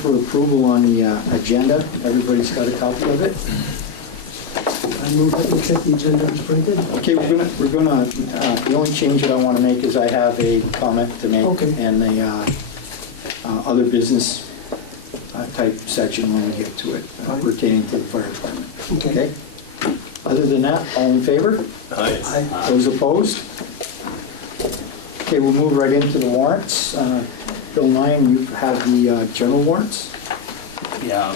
for approval on the agenda. Everybody's got a copy of it. I move that we accept the agenda as printed. Okay, we're gonna, the only change that I want to make is I have a comment to make Okay. in the other business type section when we get to it pertaining to the fire department. Okay. Other than that, all in favor? Aye. Those opposed? Okay, we'll move right into the warrants. Bill 9, you have the general warrants. Yeah.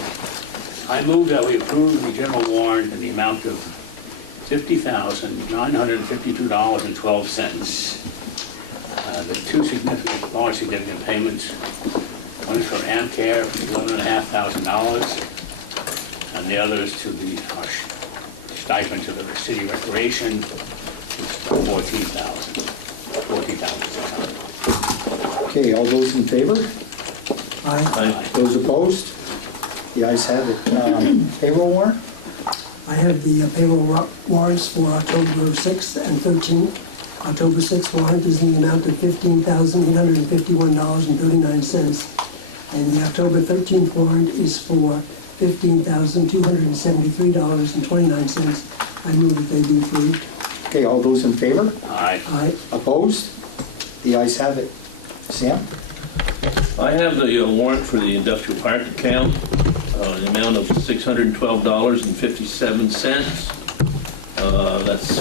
I move that we approve the general warrant in the amount of $50,952.12. The two more significant payments. One is for AmCare for $11,500, and the other is to the stipend to the city recreation, which is $14,600. Okay, all those in favor? Aye. Those opposed? The ayes have it. Payroll warrant? I have the payroll warrants for October 6th and 13th. October 6th warrant is in the amount of $15,851.39. And the October 13th warrant is for $15,273.29. I move that they be approved. Okay, all those in favor? Aye. Aye. Opposed? The ayes have it. Sam? I have the warrant for the industrial park account, the amount of $612.57. That's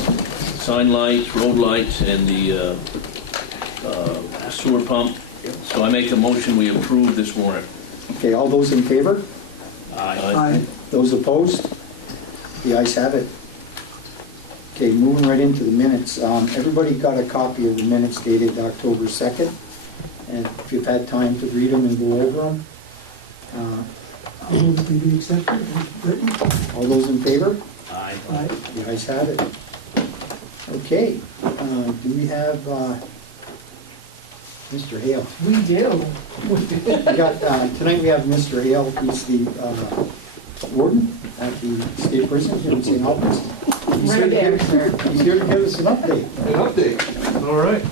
sign lights, road lights, and the sewer pump. So I make a motion we approve this warrant. Okay, all those in favor? Aye. Aye. Those opposed? The ayes have it. Okay, moving right into the minutes. Everybody got a copy of the minutes dated October 2nd. And if you've had time to read them and go over them, I move that they be accepted as written. all those in favor? Aye. Aye. The ayes have it. Okay, do we have Mr. Hale? We do. We got, tonight we have Mr. Hale, he's the warden at the state prison here in St. Albans. He's here to give us an update. An update. All right.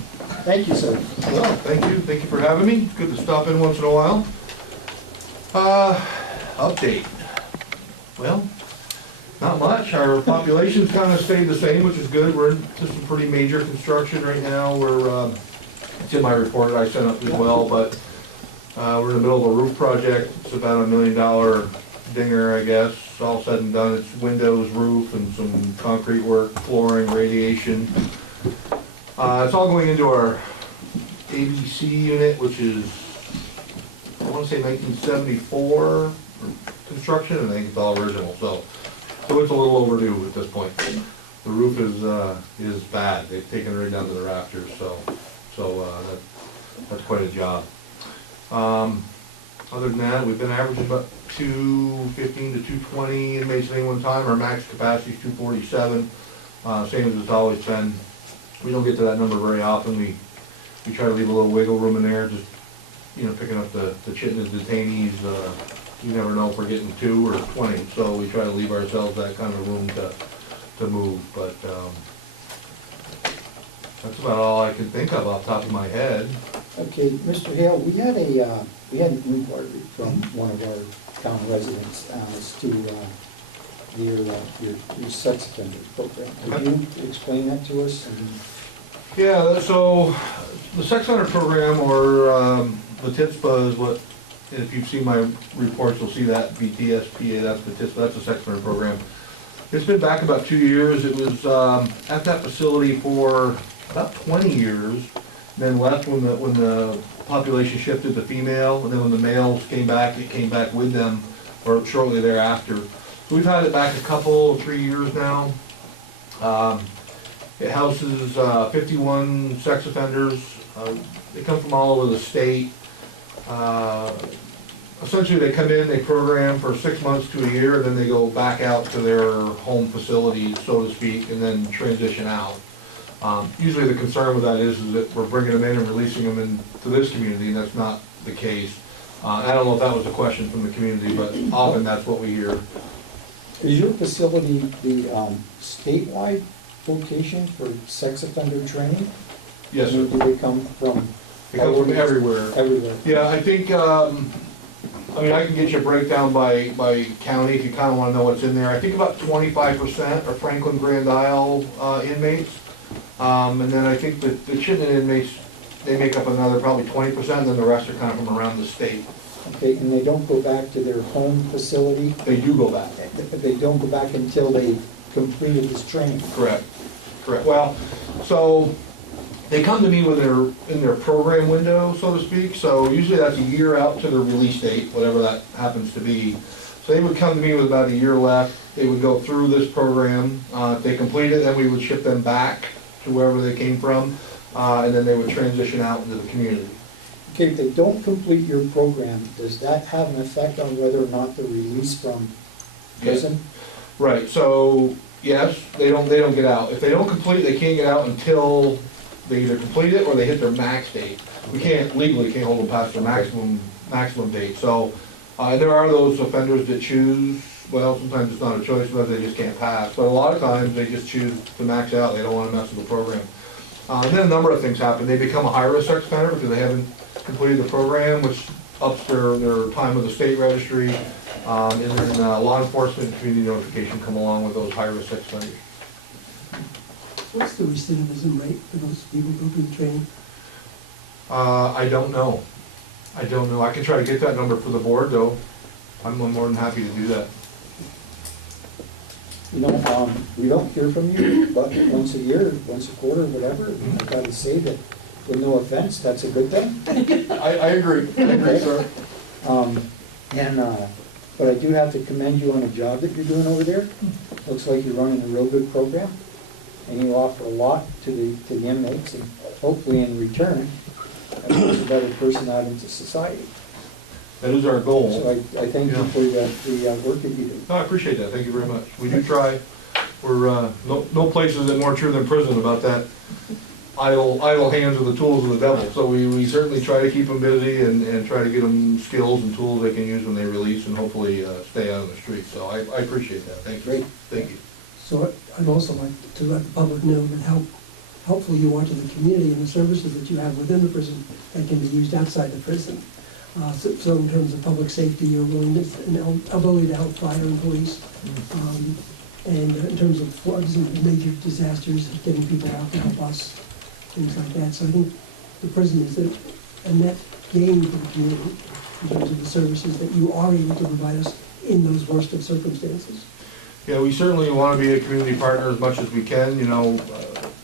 Thank you, sir. Well, thank you. Thank you for having me. Good to stop in once in a while. Update. Well, not much. Our population's kind of stayed the same, which is good. We're into some pretty major construction right now. It's in my report that I sent up as well, but we're in the middle of a roof project. It's about $1 million dinger, I guess. It's all said and done. It's windows, roof, and some concrete work, flooring, radiation. It's all going into our ABC unit, which is, I want to say 1974 construction, and I think it's all original, so it's a little overdue at this point. The roof is bad. They've taken it right down to the rafters, so that's quite a job. Other than that, we've been averaging about 215 to 220 inmates at any one time. Our max capacity is 247, same as it's always been. We don't get to that number very often. We try to leave a little wiggle room in there, just, picking up the chitinous detainees. You never know if we're getting 2 or 20, so we try to leave ourselves that kind of room to move. But that's about all I can think of off the top of my head. Okay, Mr. Hale, we had an inquiry from one of our town residents as to your sex offender program. Could you explain that to us? Yeah, so the sex offender program, or the TITSPA, is what, if you've seen my reports, you'll see that BTSPA, that's the TITSPA, that's the sex offender program. It's been back about 2 years. It was at that facility for about 20 years, then left when the population shifted to female, and then when the males came back, it came back with them, or shortly thereafter. So we've had it back a couple, 3 years now. It houses 51 sex offenders. They come from all over the state. Essentially, they come in, they program for 6 months to a year, and then they go back out to their home facilities, so to speak, and then transition out. Usually the concern with that is that we're bringing them in and releasing them into this community, and that's not the case. I don't know if that was a question from the community, but often that's what we hear. Is your facility the statewide location for sex offender training? Yes, Or sir. do they come from? It comes from everywhere. Everywhere. Yeah, I think I mean, I can get you a breakdown by county if you kind of want to know what's in there. I think about 25% are Franklin Grand Isle inmates. And then I think that the Chittenden inmates, they make up another probably 20%, and then the rest are kind of from around the state. Okay, and they don't go back to their home facility? They do go back. They don't go back until they completed this training? Correct, correct. Well, so they come to me when they're in their program window, so to speak. So usually that's a year out to their release date, whatever that happens to be. So they would come to me with about a year left. They would go through this program. If they complete it, then we would ship them back to wherever they came from, and then they would transition out into the community. Okay, if they don't complete your program, does that have an effect on whether or not they're released from prison? Right, so, yes, they don't get out. If they don't complete, they can't get out until they either complete it or they hit their max date. We legally can't hold them past their maximum date. So, there are those offenders that choose, well, sometimes it's not a choice, but they just can't pass. But a lot of times, they just choose to max out, they don't want to mess with the program. And then a number of things happen. They become a high-risk sex offender because they haven't completed the program, which ups their time with the state registry. And then law enforcement and community notification come along with those high-risk sex offenders. What's the recidivism rate for those people who go through the training? I don't know. I can try to get that number for the board, though. I'm more than happy to do that. You know, we don't hear from you, but once a year, once a quarter, whatever, I gotta say that, with no offense, that's a good thing. I agree, sir. But I do have to commend you on the job that you're doing over there. Looks like you're running a real good program, and you offer a lot to the inmates, and hopefully in return, that puts a better person out into society. That is our goal. So I thank you for the work that you do. No, I appreciate that, thank you very much. We do try. We're, no place is more true than prison about that idle hands are the tools of the devil. So we certainly try to keep them busy and try to get them skills and tools they can use when they release and hopefully stay out on the street. So I appreciate that, thank you. Great. Thank you. So I'd also like to let the public know that how helpful you are to the community and the services that you have within the prison that can be used outside the prison. So in terms of public safety, your willingness and ability to help fire and police, and in terms of floods and major disasters, getting people out to help us, things like that. So I think the prison is a net gain for the community in terms of the services that you are able to provide us in those worst of circumstances. Yeah, we certainly want to be a community partner as much as we can, you know.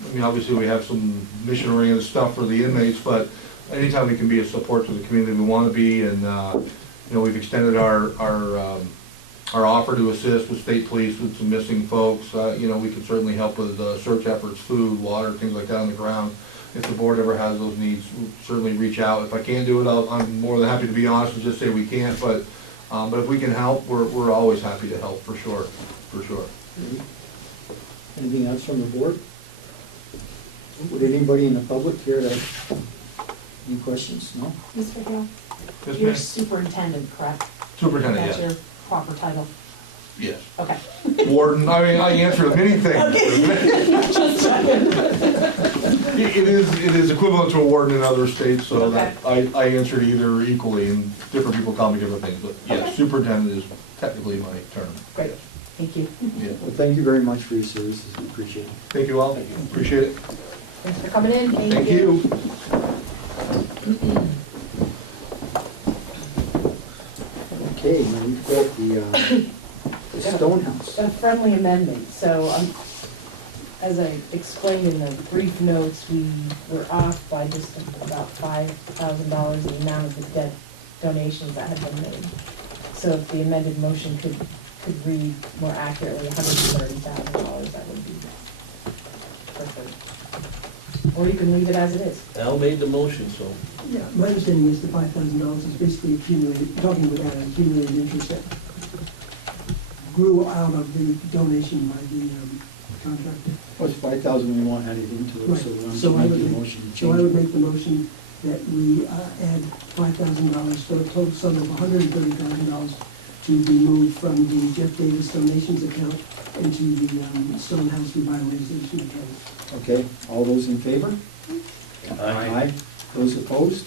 I mean, obviously we have some mission-oriented stuff for the inmates, but anytime we can be a support to the community, we want to be. And you know, we've extended our offer to assist with state police with some missing folks. You know, we can certainly help with search efforts, food, water, things like that on the ground. If the board ever has those needs, we'll certainly reach out. If I can't do it, I'm more than happy to be honest and just say we can't. But if we can help, we're always happy to help, for sure, for sure. Anything else from the board? Would anybody in the care to, any questions? No? Mr. Hill, Yes, you're ma'am. superintendent, correct? Superintendent, That's yes. your proper title? Yes. Okay. Warden, I mean, I answer many things. Just checking. It is equivalent to a warden in other states, so Okay. that I answer to either equally, and different people call me different things, but yes, Okay. superintendent is technically my term. Great, thank you. Yeah. Well, thank you very much for your services, we appreciate it. Thank you all, appreciate it. Thanks for coming in, Thank you. Okay, now we've got the stone house. A friendly amendment, so as I explained in the brief notes, we were off by just about $5,000 the amount of the debt donations that had been made. So if the amended motion could read more accurately, $130,000, that would be preferred. Or you can leave it as it is. Al made the motion, so. Yeah, my understanding is the $5,000 is basically accumulated, talking about accumulated interest that grew out of the donation by the contractor. Well, it's 5,000 we want added into it, Right. so we're So going I to would make the make- motion to So I change would it. make the motion that we add $5,000 for a total sum of $130,000 to be moved from the Jeff Davis donations account into the Stonehouse Revitalization account. Okay, all those in favor? Those opposed?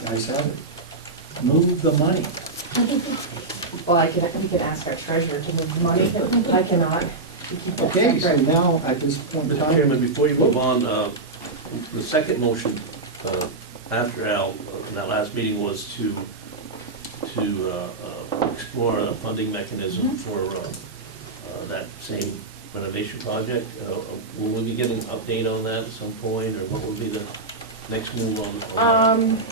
The ayes have it. Move the money. Well, we can ask our treasurer to move the money, I cannot. We keep that Okay, so separate. now, at this point in Mr. time. Chairman, before you move on, the second motion after Al, in that last meeting, was to explore a funding mechanism for that same renovation project. Will we be getting an update on that at some point, or what will be the next move on that?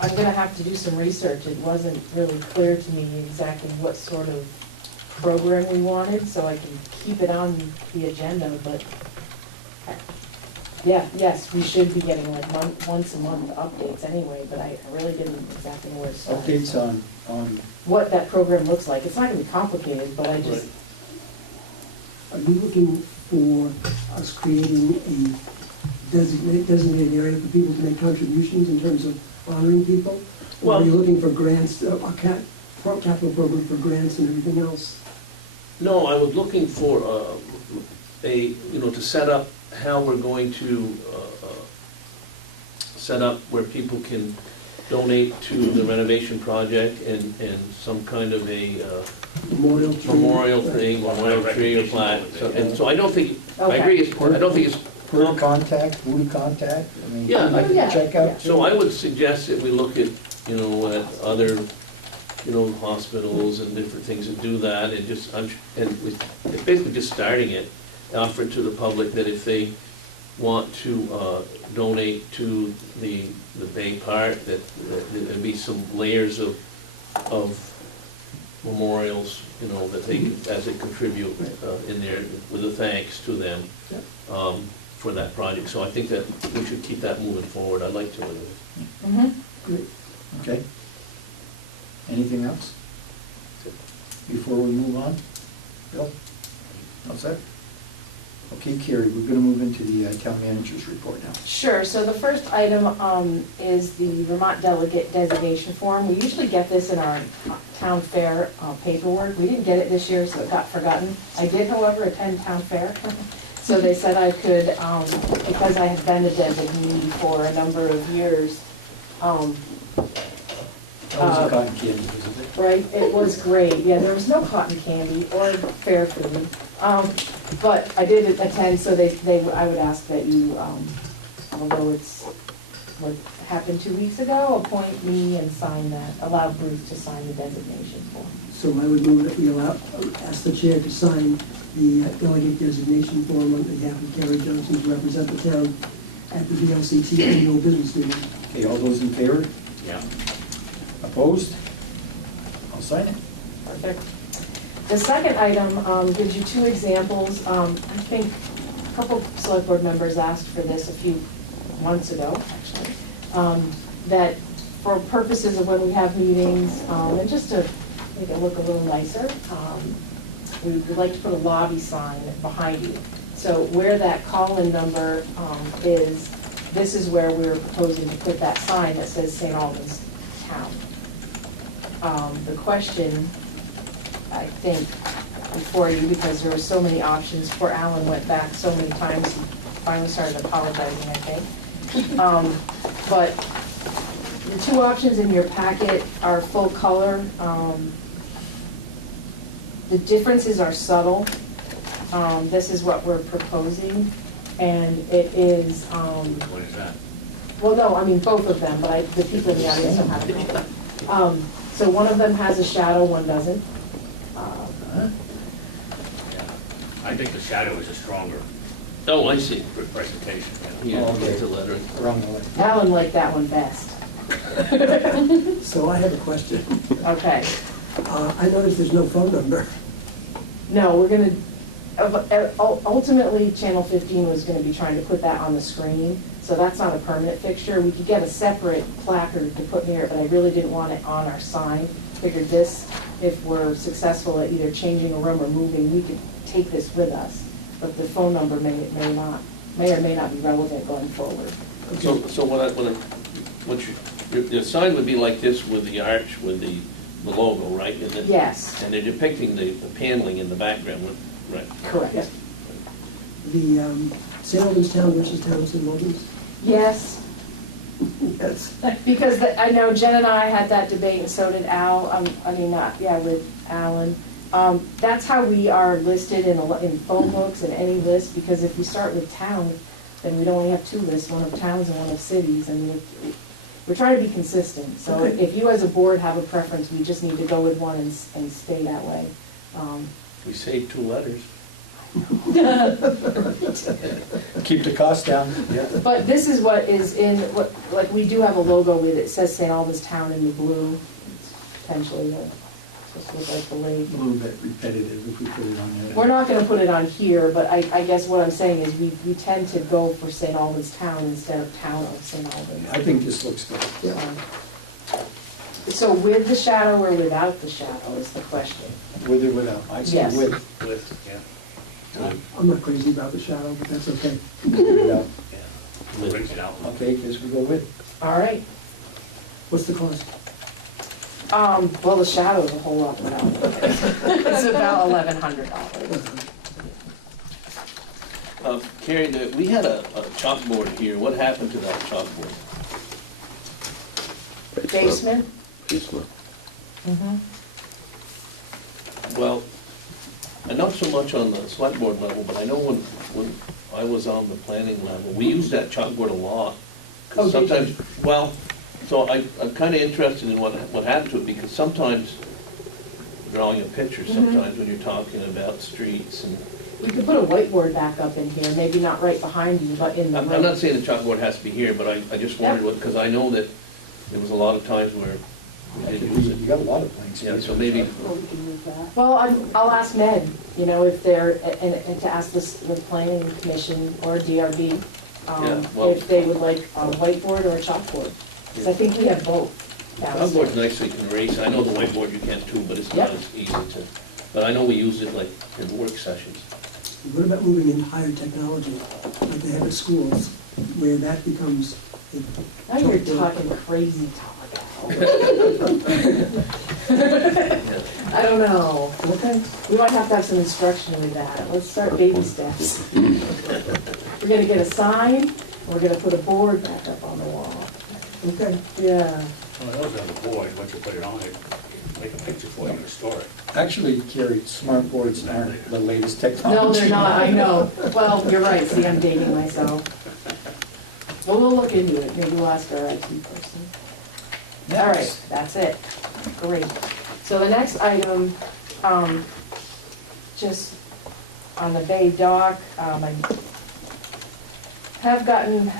I'm gonna have to do some research. It wasn't really clear to me exactly what sort of program we wanted, so I can keep it on the agenda, but yeah, yes, we should be getting like once a month updates anyway, but I really didn't exactly know where to start. Updates on, What that program looks like. It's not gonna be complicated, but I just, Are you looking for us creating a designated area for people to make contributions in terms of honoring people? Or are Well- you looking for grants, capital program for grants and everything else? No, I was looking for to set up how we're going to set up where people can donate to the renovation project and some kind of a Memorial tree? memorial thing, memorial tree or plaque. And so I don't think, I Okay. agree, I don't think it's, per contact, who to contact? I mean, Yeah, I can yeah, check yeah. out. so I would suggest that we look at, at other, hospitals and different things that do that, and just, it's basically just starting it, offer it to the public that if they want to donate to the Bay Park, that there'd be some layers of memorials, that they, as they contribute in there, with a thanks to them for that project. So I think that we should keep that moving forward. I'd like to anyway. Great. Okay. Anything else? Before we move on? Bill? All set? Okay, Carrie, we're gonna move into the town manager's report now. sure. So the first item is the Vermont delegate designation form. We usually get this in our town fair paperwork. We didn't get it this year, so it got forgotten. I did, however, attend town fair. So they said I could, because I have been a designee for a number of years, That was a cotton candy, wasn't it? right, it was great. Yeah, there was no cotton candy or fair food. But I did attend, so I would ask that you, although it's what happened 2 weeks ago, appoint me and sign that, allow Bruce to sign the designation form. So I would move that we ask the chair to sign the delegate designation form on behalf of Gary Johnson to represent the town at the VLCT annual business meeting. Okay, all those in favor? Yeah. Opposed? I'll sign it. Perfect. The second item gives you two examples. I think a couple of select board members asked for this a few months ago, actually, that for purposes of when we have meetings, and just to make it look a little nicer, we would like to put a lobby sign behind you. So where that call-in number is, this is where we're proposing to put that sign that says St. Albans Town. The question, I think, before you, because there were so many options, poor Alan went back so many times, he finally started apologizing, I think. But the two options in your packet are full color. The differences are subtle. This is what we're proposing, and it is, What is that? well, no, I mean, both of them, but the people in the audience don't have it. So one of them has a shadow, one doesn't. Yeah. I think the shadow is a stronger Oh, I see. presentation. Yeah, Oh, okay. it's a lettering. Wrong one. Alan liked that one best. So I have a question. Okay. I noticed there's no phone number. No, we're gonna, ultimately, Channel 15 was gonna be trying to put that on the screen, so that's not a permanent fixture. We could get a separate placard to put near it, but I really didn't want it on our sign. Figured this, if we're successful at either changing a room or moving, we could take this with us. But the phone number may or may not be relevant going forward. So your sign would be like this with the arch, with the logo, right? And then- Yes, And they're depicting the paneling in the background, right? correct. The St. Albans Town versus Town of St. Albans. Yes, Yes. Because I know Jen and I had that debate, and so did Al, with Alan. That's how we are listed in phone books and any list, because if we start with town, then we'd only have two lists, one of towns and one of cities, and we're trying to be consistent. So Okay. if you as a board have a preference, we just need to go with one and stay that way. We saved 2 letters. Keep the cost down. Yeah. But this is what is like we do have a logo with it says St. Albans Town in the blue. It's potentially supposed to look like the lake. A little bit repetitive if we put it on there. We're not gonna put it on here, but I guess what I'm saying is we tend to go for St. Albans Town instead of Town of St. Albans. I think this looks good. Yeah. So with the shadow or without the shadow is the question. With or without? I say Yes. with. With, yeah, I'm not crazy about the shadow, but that's okay. Without. yeah. Brings it out. Okay, guess we go with. All right. What's the cost? Well, the shadow's a whole lot without it. It's about $1,100. Carrie, we had a chalkboard here. What happened to that chalkboard? Basement? Basement. Mm-hmm. Well, and not so much on the select board level, but I know when I was on the planning level, we used that chalkboard a lot. 'Cause Oh, did you? sometimes, well, so I'm kind of interested in what happened to it, because sometimes, drawing a picture, sometimes when you're talking about streets and, We could put a whiteboard back up in here, maybe not right behind you, but in the room. I'm not saying the chalkboard has to be here, but I just wondered what, because I know that there was a lot of times where we didn't use You it. got a lot of blanks. Yeah, so maybe, Well, I'll ask Ned, if they're, and to ask the planning commission or DRB, Yeah, well- if they would like a whiteboard or a chalkboard. Because I think we have both. chalkboard's nice so you can erase. I know the whiteboard you can too, but it's not Yep. as easy to, but I know we use it like in work sessions. What about moving into higher technology, like they have at schools, where that becomes a Now you're chalkboard? talking crazy talk. I don't know. Okay. We might have to have some instruction with that. Let's start baby steps. We're gonna get a sign, and we're gonna put a board back up on the wall. Okay. Yeah. Well, those are the board, once you put it on it, make a picture for you and store it. Actually, Carrie, smart boards aren't the latest technology. No, they're not, I know. Well, you're right, see, I'm dating myself. Well, we'll look into it, maybe we'll ask our IT person. All right, that's it. Great. So the next item, just on the Bay Dock, I have gotten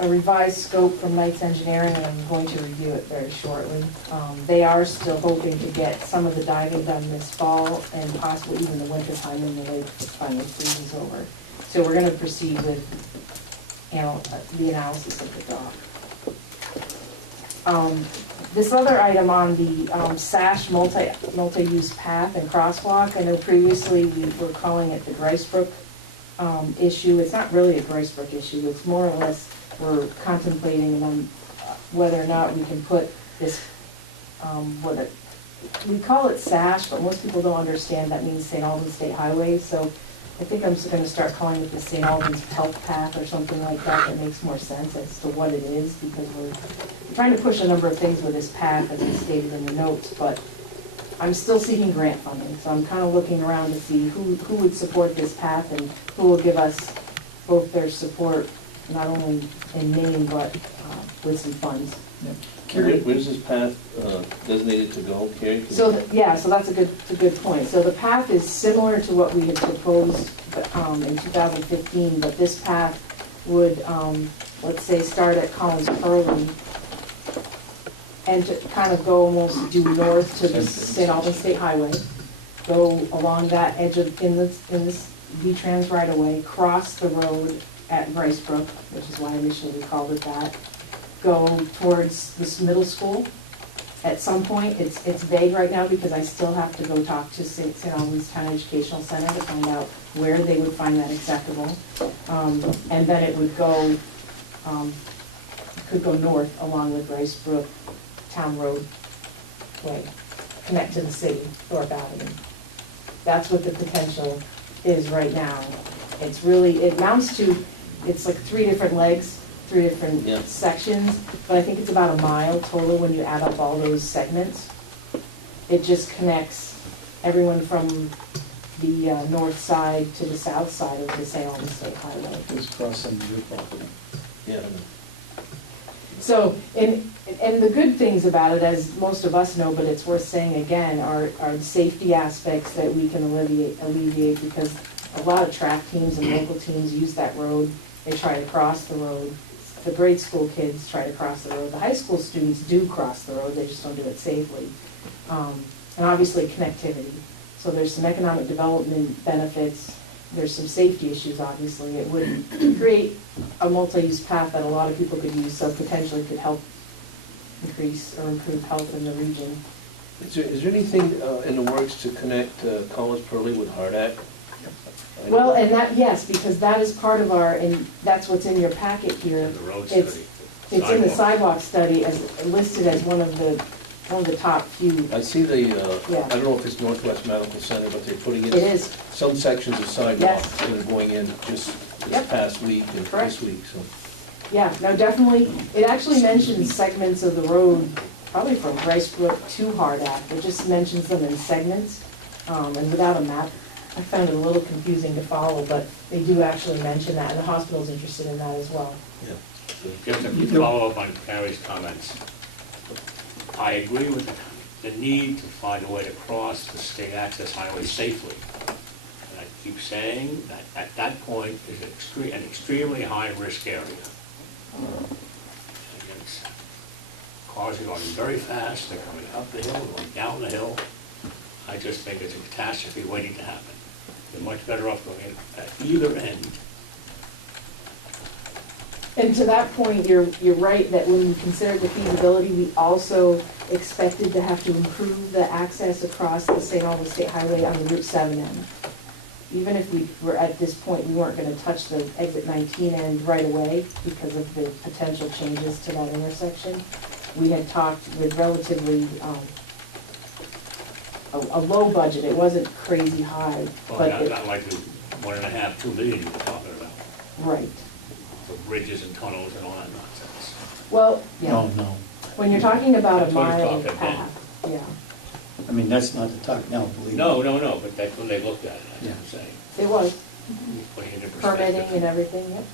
a revised scope from Knights Engineering, and I'm going to review it very shortly. They are still hoping to get some of the diving done this fall, and possibly even the winter time when the lake finally freezes over. So we're gonna proceed with, the analysis of the dock. This other item on the SASH multi-use path and crosswalk, I know previously we were calling it the Gricebrook issue. It's not really a Gricebrook issue, it's more or less we're contemplating whether or not we can put this, we call it SASH, but most people don't understand that means St. Albans State Highway, so I think I'm just gonna start calling it the St. Albans Health Path or something like that. That makes more sense as to what it is, because we're trying to push a number of things with this path, as we stated in the notes, but I'm still seeking grant funding, so I'm kind of looking around to see who would support this path and who will give us both their support, not only in name, but with some funds. Where's this path designated to go, Carrie? So, so that's a good point. So the path is similar to what we had proposed in 2015, but this path would, let's say, start at Collins Pearly and to kind of go almost due north to the St. Albans State Highway, go along that edge of, in this V-Trans right away, cross the road at Gricebrook, which is why initially we called it that, go towards this middle school. At some point, it's vague right now because I still have to go talk to St. Albans Town Educational Center to find out where they would find that acceptable. And then it would go, could go north along with Gricebrook Town Road Way, connect to the city, Thorpe Avenue. That's what the potential is right now. It's really, it mounts to, it's like 3 different legs. 3 Yeah. different sections, but I think it's about a mile total when you add up all those segments. It just connects everyone from the north side to the south side of the St. Albans State Highway. Goes across some of your property. Yeah. So, and the good things about it, as most of us know, but it's worth saying again, are the safety aspects that we can alleviate because a lot of track teams and local teams use that road. They try to cross the road. The grade school kids try to cross the road. The high school students do cross the road, they just don't do it safely. And obviously connectivity. So there's some economic development benefits. There's some safety issues, obviously. It would create a multi-use path that a lot of people could use, so potentially could help increase or improve health in the region. Is there anything in the works to connect Collins Pearly with Hardak? Well, and that, yes, because that is part of our, and that's what's in your packet here. The road It's- study. It's in the sidewalk study as listed as one of the top few. I see the, Yeah. I don't know if it's Northwest Medical Center, but they're putting in It is, some sections of sidewalk Yes. that are going in just this Yep. past week and Correct. this week, so. yeah, no, definitely. It actually mentions segments of the road, probably from Ricebrook to Hardak. It just mentions them in segments, and without a map. I found it a little confusing to follow, but they do actually mention that, and the hospital's interested in that as well. Just to follow up on Carrie's comments, I agree with the need to find a way to cross the state access highway safely. And I keep saying that at that point is an extremely high-risk area. It's- Cars are going very fast, they're coming up the hill, going down the hill. I just think it's a catastrophe waiting to happen. You're much better off going in at either end. And to that point, you're right that when we considered the feasibility, we also expected to have to improve the access across the St. Albans State Highway on the Route 7 end. Even if we were at this point, we weren't going to touch the exit 19 end right away because of the potential changes to that intersection. We had talked with relatively a low budget. It wasn't crazy high, Well, but not like the 1.5, 2 million you were talking about, right. for bridges and tunnels and all that nonsense. Well, yeah. No, When you're talking about a That's what it's mile talking about. path, yeah. I mean, that's not the talk now, believe me. No, but that's when they looked at it, that's what I'm saying. It was Putting it in permitting and perspective. everything, yep.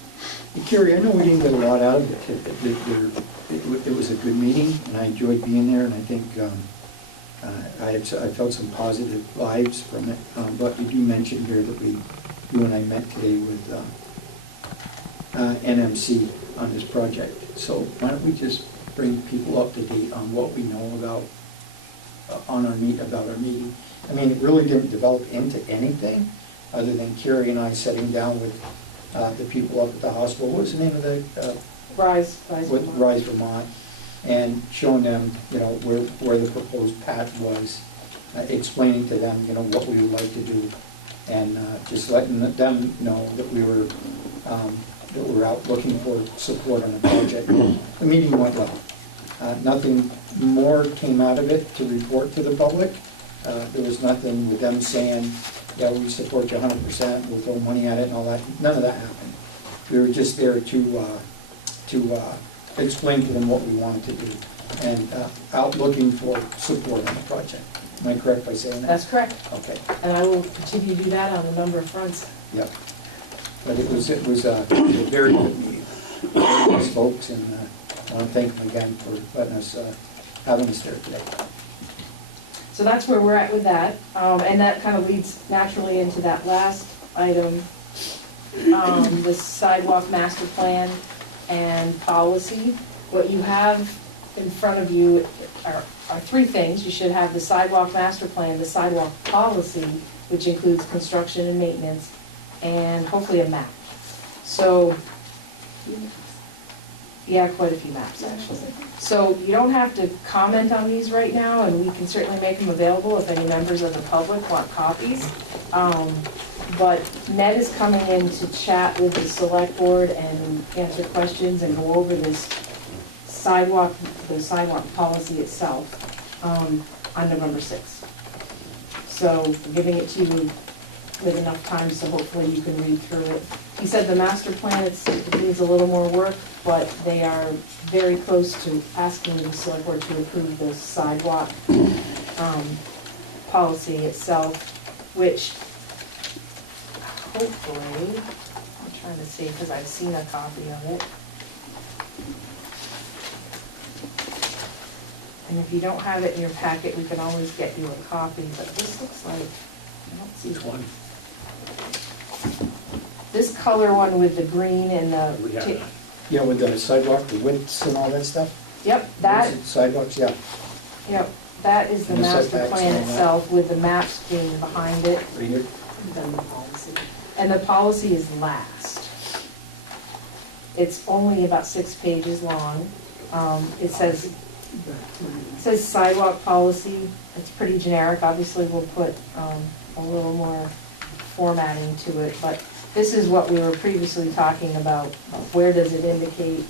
Hey, Carrie, I know we didn't get a lot out of it. It was a good meeting, and I enjoyed being there, and I think I felt some positive vibes from it. But you do mention here that you and I met today with NMC on this project. So why don't we just bring people up to date on what we know about our meeting? I mean, it really didn't develop into anything other than Carrie and I sitting down with the people up at the hospital. What was the name of the? Rise. With Rise Vermont, and showing them, where the proposed path was, explaining to them, what we would like to do, and just letting them know that we were out looking for support on the project. The meeting went well. Nothing more came out of it to report to the public. There was nothing with them saying, yeah, we support you 100%, we'll throw money at it and all that. None of that happened. We were just there to explain to them what we wanted to do, and out looking for support on the project. Am I correct by saying that? That's correct, Okay, and I will continue to do that on a number of fronts. yep. But it was a very good meeting. Very nice folks, and I want to thank them again for letting us, having us there today. So that's where we're at with that, and that kind of leads naturally into that last item, the sidewalk master plan and policy. What you have in front of you are 3 things. You should have the sidewalk master plan, the sidewalk policy, which includes construction and maintenance, and hopefully a map. So, yeah, quite a few maps, actually. So you don't have to comment on these right now, and we can certainly make them available if any members of the public want copies. But Ned is coming in to chat with the select board and answer questions and go over this the sidewalk policy itself on November 6th. So we're giving it to you with enough time, so hopefully you can read through it he said the master plan, it needs a little more work, but they are very close to asking the select board to approve the sidewalk policy itself, which hopefully, I'm trying to see, because I've seen a copy of it. And if you don't have it in your packet, we can always get you a copy, but this looks like, I don't see Which one? this color one with the green and We have the, that. Yeah, with the sidewalk, the widths and all that stuff? yep, that, Sidewalks, yeah. yep, that is the And the master setbacks plan and all that. itself with the maps being behind it. Right here. And the policy is last. It's only about 6 pages long. It says sidewalk policy. It's pretty generic. Obviously, we'll put a little more formatting to it, but this is what we were previously talking about. Where does it indicate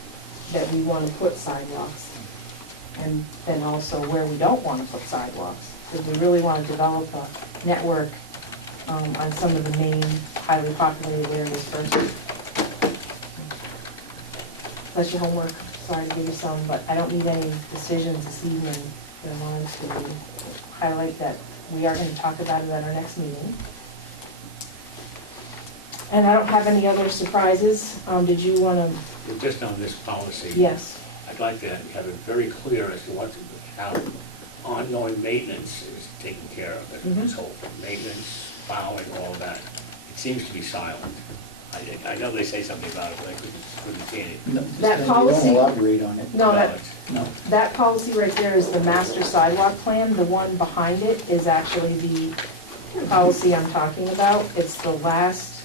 that we want to put sidewalks? And then also where we don't want to put sidewalks. Because we really want to develop a network on some of the main highly populated areas first. That's your homework. Sorry to give you some, but I don't need any decisions this evening. I wanted to highlight that we are going to talk about it at our next meeting. And I don't have any other surprises. Did you want to? Just on this policy. Yes. I'd like to have it very clear as to how ongoing maintenance is taken care of. This whole maintenance, plowing, all that. It seems to be silent. I know they say something about it, but I couldn't see it. No, That they policy- don't elaborate on it. No, that, No. that policy right there is the master sidewalk plan. The one behind it is actually the policy I'm talking about. It's the last,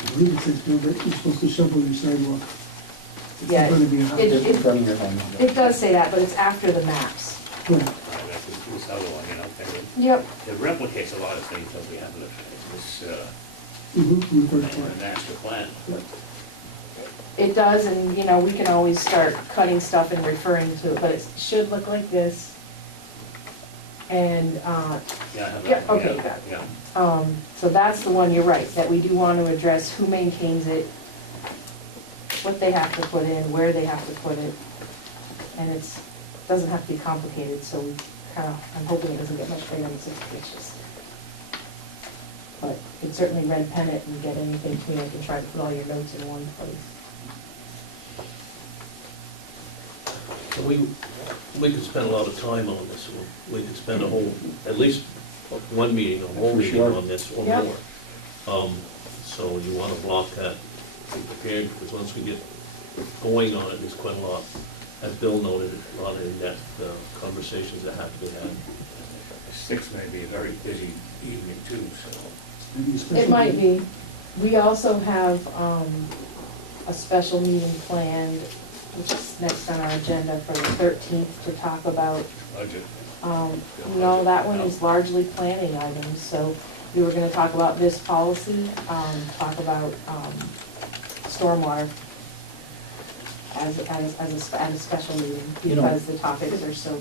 I believe it says, Bill, that you're supposed to shovel your sidewalk. It's Yeah, going to be a house. it- In front of your home. it does say that, but it's after the maps. Yeah. That's this other one, you know, Yep. it replicates a lot of things that we have in this In the first part. master plan. It does, and, you know, we can always start cutting stuff and referring to it, but it should look like this. And, Yeah, I have Yeah, that. okay, you got it. Yeah. so that's the one, you're right, that we do want to address who maintains it, what they have to put in, where they have to put it. And doesn't have to be complicated, so we I'm hoping it doesn't get much bigger than 6 pages. But you can certainly red pen it and get anything to me, I can try to put all your notes in one place. We could spend a lot of time on this. We could spend at least one meeting, a whole For meeting sure. on this or Yep. more. So you want to block that, be prepared, because once we get going on it, there's quite a lot, as Bill noted, a lot of in-depth conversations that have to be had. 6 may be a very busy evening too, so. Maybe a special It might meeting. be. We also have a special meeting planned, which is next on our agenda for the 13th to talk about. Budget. No, that one is largely planning items, so we were gonna talk about this policy, talk about stormwater as a special meeting, You know- because the topics are so,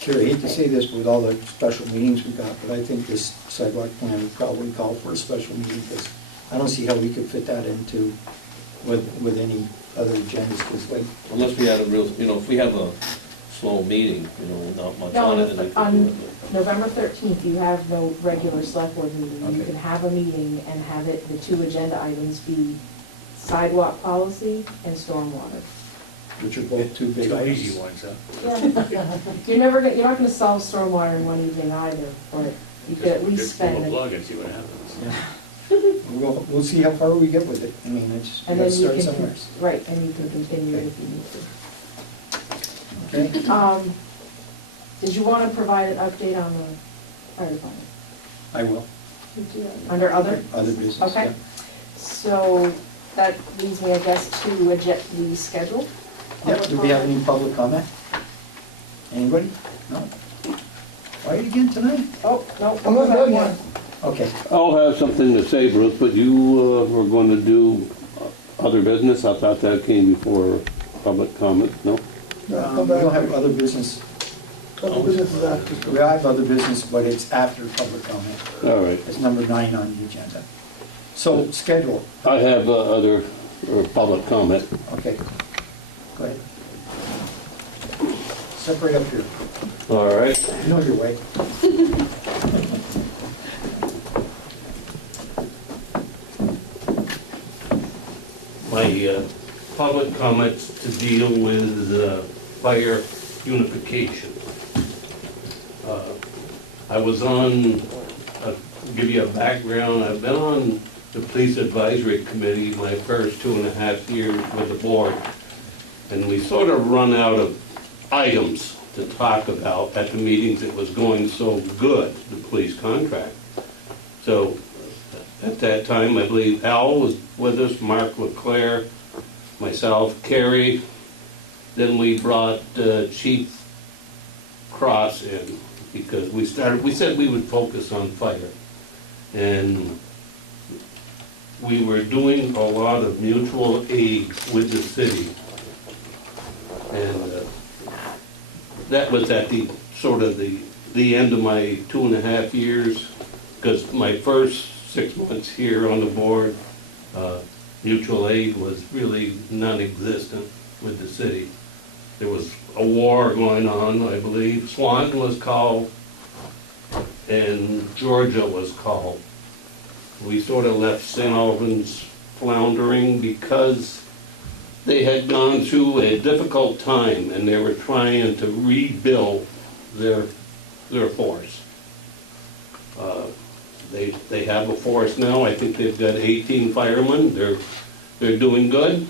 Sure, I hate to say this with all the special meetings we got, but I think this sidewalk plan would probably call for a special meeting, because I don't see how we could fit that into with any other agendas, because like, Unless we had a real, if we have a slow meeting, not much No, on it, then we on- can do it. November 13th, you have no regular select board meeting. You Okay. can have a meeting and have it, the 2 agenda items be sidewalk policy and stormwater. which are both two big Two items. easy ones, huh? Yeah. You're not gonna solve stormwater in one evening either, but you could at least Just pull spend a it. plug and see what happens. Yeah. We'll see how far we get with it. I mean, it's, we And gotta then you start can, somewhere. right, and you can continue it if you need to. Okay, Did you want to provide an update on the fire department? I will. Under other? Other business, Okay. yeah. So that leads me, I guess, to the schedule. Yep, do we have any public comment? Anybody? No? Quiet again tonight? Oh, no. I'm not done yet. Okay. I'll have something to say, Bruce, but you were going to do other business? I thought that came before public comment, no? We'll have other business. Couple businesses after. We have other business, but it's after public comment. All right. It's number 9 on the agenda. So, schedule, I have other public comment. okay. Go ahead. Step right up here. All right. You know your way. My public comments to deal with fire unification. I was on, I'll give you a background, I've been on the Police Advisory Committee my first 2.5 years with the board, and we sort of run out of items to talk about at the meetings. It was going so good, the police contract. So at that time, I believe Al was with us, Mark LeClaire, myself, Kerry. Then we brought Chief Cross in because we said we would focus on fire. And we were doing a lot of mutual aid with the city. And that was at the sort of the end of my 2.5 years, because my first 6 months here on the board, mutual aid was really non-existent with the city. There was a war going on, I believe. Swanton was called, and Georgia was called. We sort of left St. Albans floundering because they had gone through a difficult time and they were trying to rebuild their force. They have a force now. I think they've got 18 firemen. They're doing good.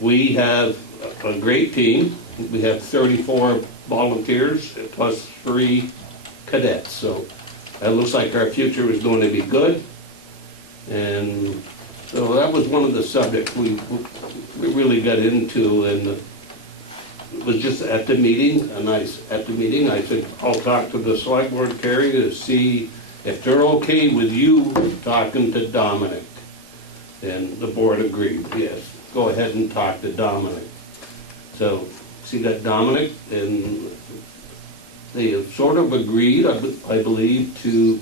We have a great team. We have 34 volunteers plus 3 cadets. So it looks like our future is going to be good. And so that was one of the subjects we really got into, and it was just at the meeting, I said, I'll talk to the select board, Kerry, to see if they're okay with you talking to Dominic. And the board agreed, yes, go ahead and talk to Dominic. So, see that Dominic, and they have sort of agreed, I believe, to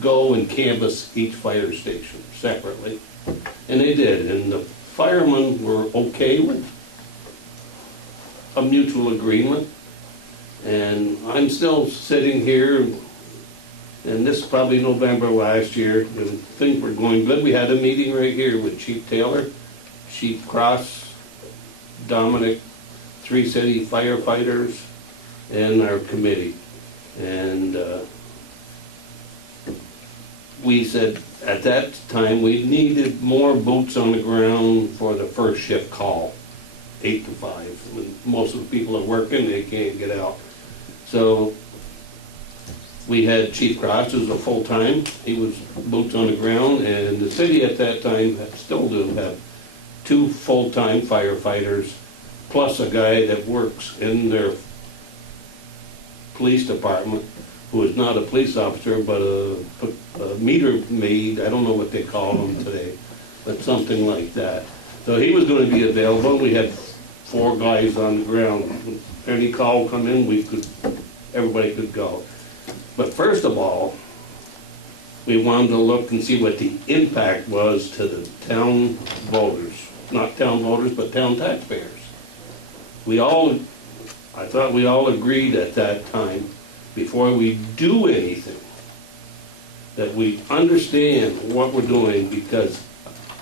go and canvass each fire station separately. And they did, and the firemen were okay with a mutual agreement. And I'm still sitting here, and this is probably November last year, and things were going good. We had a meeting right here with Chief Taylor, Chief Cross, Dominic, 3 city firefighters, and our committee. And we said at that time we needed more boots on the ground for the first shift call, 8 to 5. When most of the people are working, they can't get out. So we had Chief Cross as a full-time. He was boots on the ground, and the city at that time still do have 2 full-time firefighters, plus a guy that works in their police department, who is not a police officer, but a meter maid. I don't know what they call them today, but something like that. So he was going to be available. We had 4 guys on the ground. Any call come in, everybody could go. But first of all, we wanted to look and see what the impact was to the town voters. Not town voters, but town taxpayers. I thought we all agreed at that time, before we do anything, that we understand what we're doing, because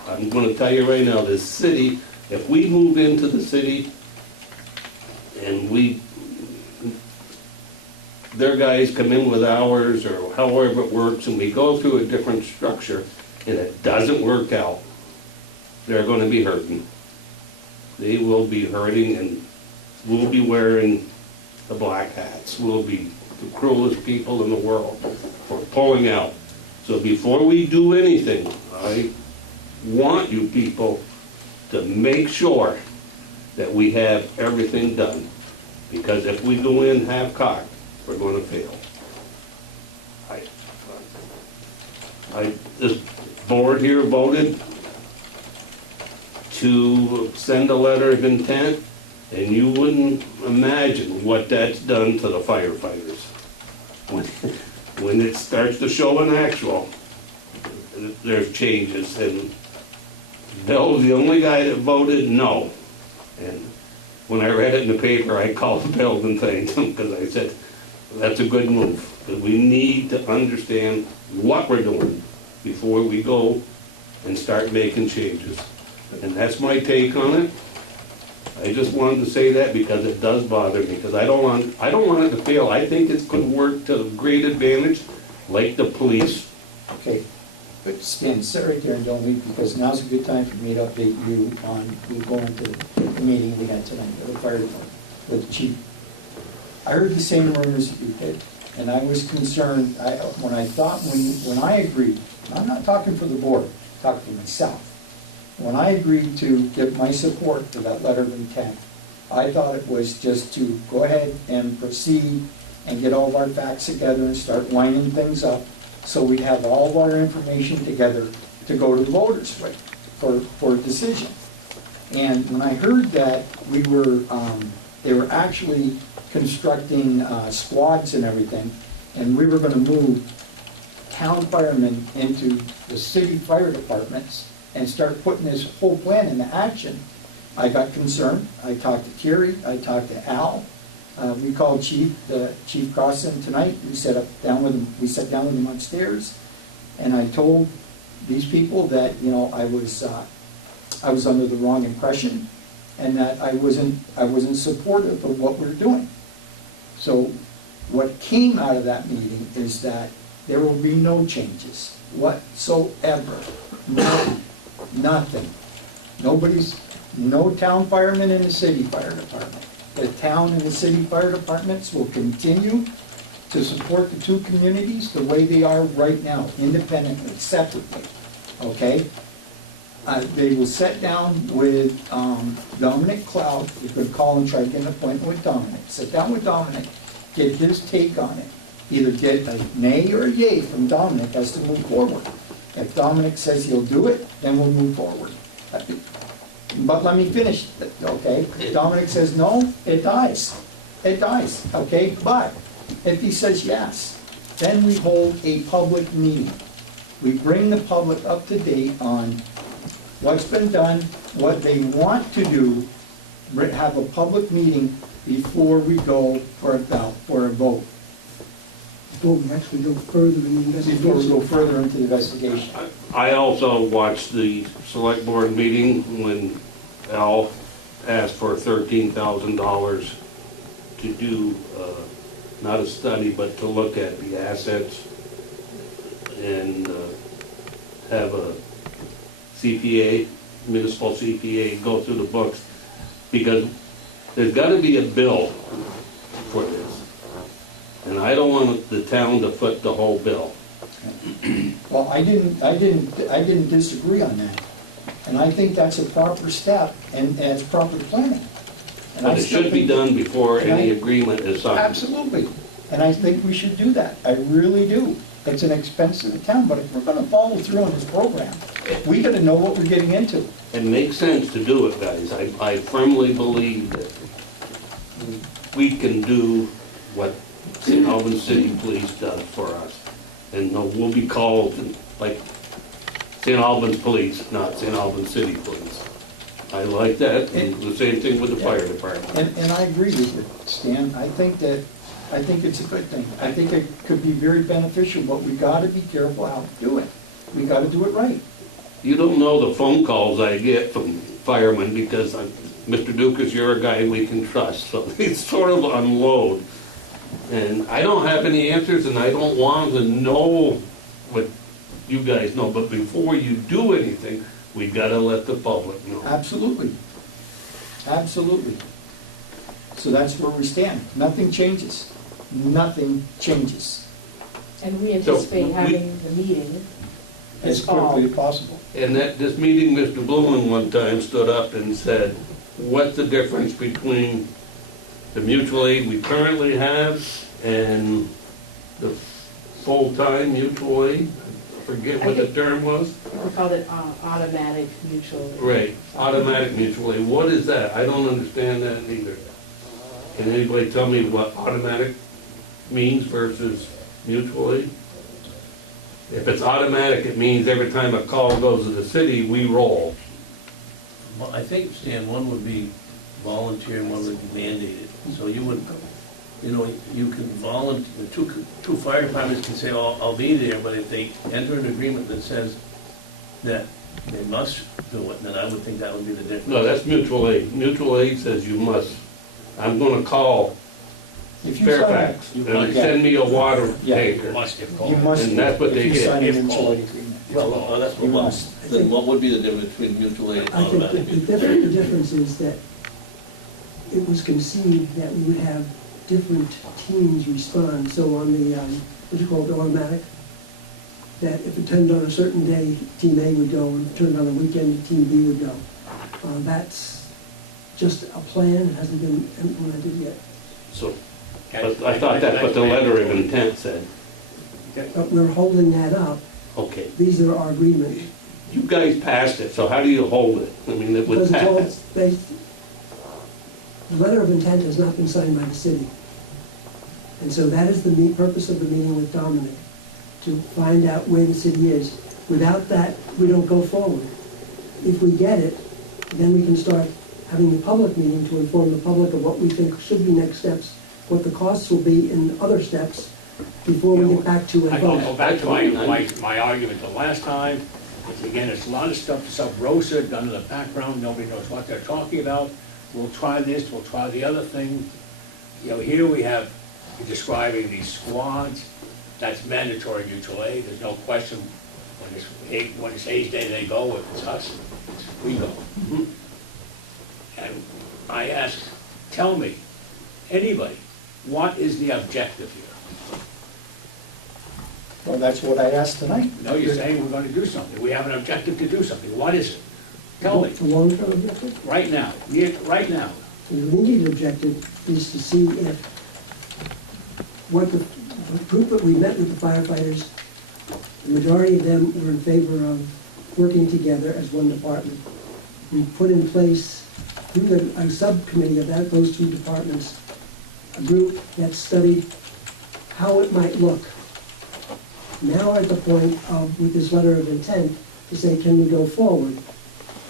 I'm going to tell you right now, this city, if we move into the city and their guys come in with ours or however it works, and we go through a different structure and it doesn't work out, they're going to be hurting. They will be hurting, and we'll be wearing the black hats. We'll be the cruelest people in the world for pulling out. So before we do anything, I want you people to make sure that we have everything done. Because if we go in half-cocked, we're going to fail. This board here voted to send a letter of intent, and you wouldn't imagine what that's done to the firefighters. When it starts to show in actual, there's changes, and Bill's the only guy that voted no. And when I read it in the paper, I called Bill and thanked him, because I said, that's a good move, because we need to understand what we're doing before we go and start making changes. And that's my take on it. I just wanted to say that because it does bother me, because I don't want it to fail. I think it's going to work to great advantage, like the police. Okay, but Stan, sit right there and don't leave, because now's a good time for me to update you on, you going to the meeting we had tonight with the fire department, with the chief. I heard the same rumors that you did, and I was concerned, when I agreed, and I'm not talking for the board, I'm talking for myself. When I agreed to give my support to that letter of intent, I thought it was just to go ahead and proceed and get all of our facts together and start lining things up, so we'd have all of our information together to go to the voters with for a decision. And when I heard that they were actually constructing squads and everything, and we were gonna move town firemen into the city fire departments and start putting this whole plan into action, I got concerned. I talked to Kerry, I talked to Al. We called Chief Crossan tonight. We sat down with him upstairs, and I told these people that, you know, I was under the wrong impression, and that I wasn't supportive of what we're doing. So what came out of that meeting is that there will be no changes whatsoever. Nothing. No town firemen in the city fire department. The town and the city fire departments will continue to support the two communities the way they are right now, independently, separately, okay? They will sit down with Dominic Cloud. You could call and try to get an appointment with Dominic. Sit down with Dominic, get his take on it. Either get a nay or a yay from Dominic as to move forward. If Dominic says he'll do it, then we'll move forward. But let me finish, okay? If Dominic says no, it dies. It dies, okay? But if he says yes, then we hold a public meeting. We bring the public up to date on what's been done, what they want to do, have a public meeting before we go for a vote. Before we actually go further in the Before we investigation. go further into the investigation. I also watched the select board meeting when Al asked for $13,000 to do, not a study, but to look at the assets and have a CPA, municipal CPA, go through the books, because there's got to be a bill for this. And I don't want the town to foot the whole bill. Well, I didn't disagree on that. And I think that's a proper step and as proper planning. And I But it still should be think- done before and any I- agreement is signed. Absolutely. And I think we should do that. I really do. It's an expense to the town, but if we're gonna follow through on this program, we gotta know what we're getting into. It makes sense to do it, guys. I firmly believe that we can do what St. Albans City Police does for us. And we'll be called like St. Albans Police, not St. Albans City Police. I like that, and the same thing with the fire department. And I agree with you, Stan. I think it's a good thing. I think it could be very beneficial, but we gotta be careful how to do it. We gotta do it right. You don't know the phone calls I get from firemen, because Mr. Dukas, you're a guy we can trust, so it's sort of unload. And I don't have any answers, and I don't want to know what you guys know, but before you do anything, we gotta let the public know. Absolutely. Absolutely. So that's where we stand. Nothing changes. Nothing changes And we anticipate we- having the meeting as this fall. quickly as possible. And at this meeting, Mr. Blumen one time stood up and said, what's the difference between the mutual aid we currently have and the full-time mutual aid? I forget what the term was. We called it automatic mutual. aid. Right, automatic mutual aid. What is that? I don't understand that either. Can anybody tell me what automatic means versus mutual aid? If it's automatic, it means every time a call goes to the city, we roll. Well, I think, Stan, one would be volunteer and one would be mandated. So you would, you know, you can volunteer, two fire departments can say, oh, I'll be there, but if they enter an agreement that says that they must do it, then I would think that would be the difference. No, that's mutual aid. Mutual aid says you must. I'm gonna call If you sign Fairfax, it, and send me a water Yeah. tanker. Must give you call. must. And that's what if they you get, sign an if mutual called. aid agreement. Well, that's You what, must. then what would be the difference between mutual aid and I think automatic? the difference is that it was conceived that we would have different teams respond. So on the, what do you call it, automatic, that if it turned on a certain day, Team A would go, and if it turned on a weekend, Team B would go. That's just a plan, it hasn't been implemented yet. So, but I thought that's what the letter of intent said. But we're holding that up. Okay, These are our agreements. you guys passed it, so how do you hold it? I mean, it was Because it's all passed. based, the letter of intent has not been signed by the city. And so that is the purpose of the meeting with Dominic, to find out where the city is. Without that, we don't go forward. If we get it, then we can start having the public meeting to inform the public of what we think should be next steps, what the costs will be in other steps, before we get back to a I can go vote. back to my argument the last time. It's, again, it's a lot of stuff, sub rosa, done in the background, nobody knows what they're talking about. We'll try this, we'll try the other thing. You know, here we have, you're describing these squads, that's mandatory mutual aid, there's no question. When it's A's day, they go, if it's us, we go. And I ask, tell me, anybody, what is the objective here? Well, that's what I asked tonight. No, you're saying we're gonna do something, we have an objective to do something, what is it? Tell me, The long-term objective? right now, right now. The immediate objective is to see if what the group that we met with the firefighters, the majority of them were in favor of working together as one department. We put in place, through a subcommittee of those two departments, a group that studied how it might look. Now at the point of, with this letter of intent, to say, can we go forward?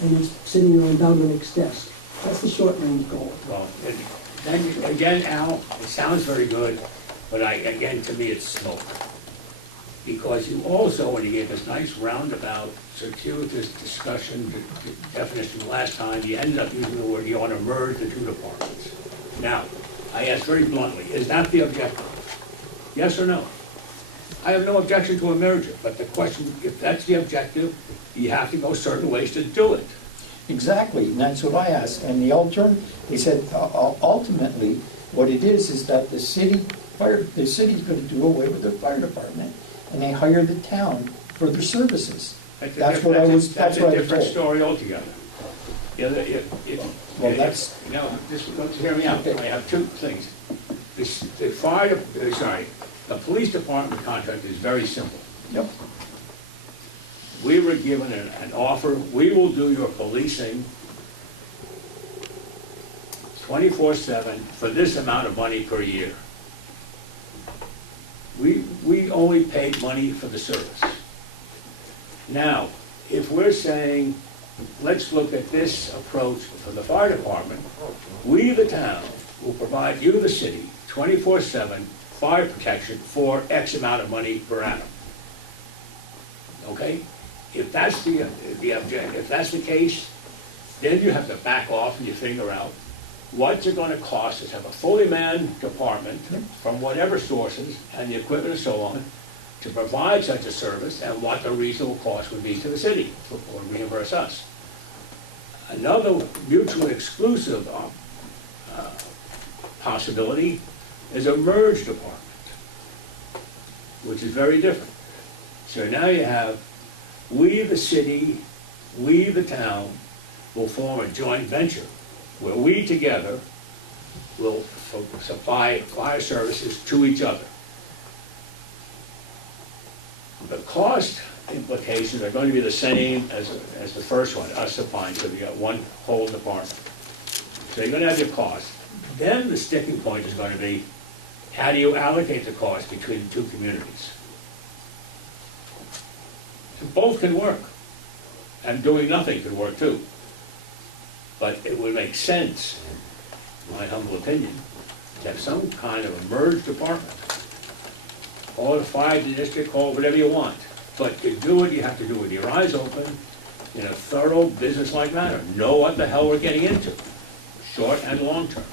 And it's sitting on Dominic's desk. That's the short-range goal. Well, then, again, Al, it sounds very good, but again, to me, it's smoke. Because you also, when you gave this nice roundabout, circuitous discussion, definition last time, you ended up using the word, you want to merge the two departments. Now, I ask very bluntly, is that the objective? Yes or no? I have no objection to a merger, but the question, if that's the objective, you have to go certain ways to do it. Exactly, and that's what I asked. And the he said, ultimately, what it is that the city's gonna do away with the fire department, and they hire the town for their services. That's what I was different told. story altogether. Well, that's- Just hear me out. Okay. I have two things. The police department contract is very simple. Yep. We were given an offer, we will do your policing 24/7 for this amount of money per year. We only paid money for the service. Now, if we're saying, let's look at this approach for the fire department, we, the town, will provide you, the city, 24/7 fire protection for X amount of money per annum. Okay? If that's the object, if that's the case, then you have to back off and you figure out what's it gonna cost us to have a fully manned department from whatever sources and the equipment and so on to provide such a service and what the reasonable cost would be to the city or reimburse us. Another mutually exclusive possibility is a merged department, which is very different. So now you have, we, the city, we, the town, will form a joint venture where we together will supply fire services to each other. The cost implications are going to be the same as the first one, us supplying to the one whole department. So you're going to have your cost. Then the sticking point is going to be, how do you allocate the cost between the two communities? Both can work, and doing nothing could work too. But it would make sense, in my humble opinion, to have some kind of a merged department. Call it a fire district, call it whatever you want. But to do it, you have to do it with your eyes open, in a thorough, business-like manner. Know what the hell we're getting into, short and long term.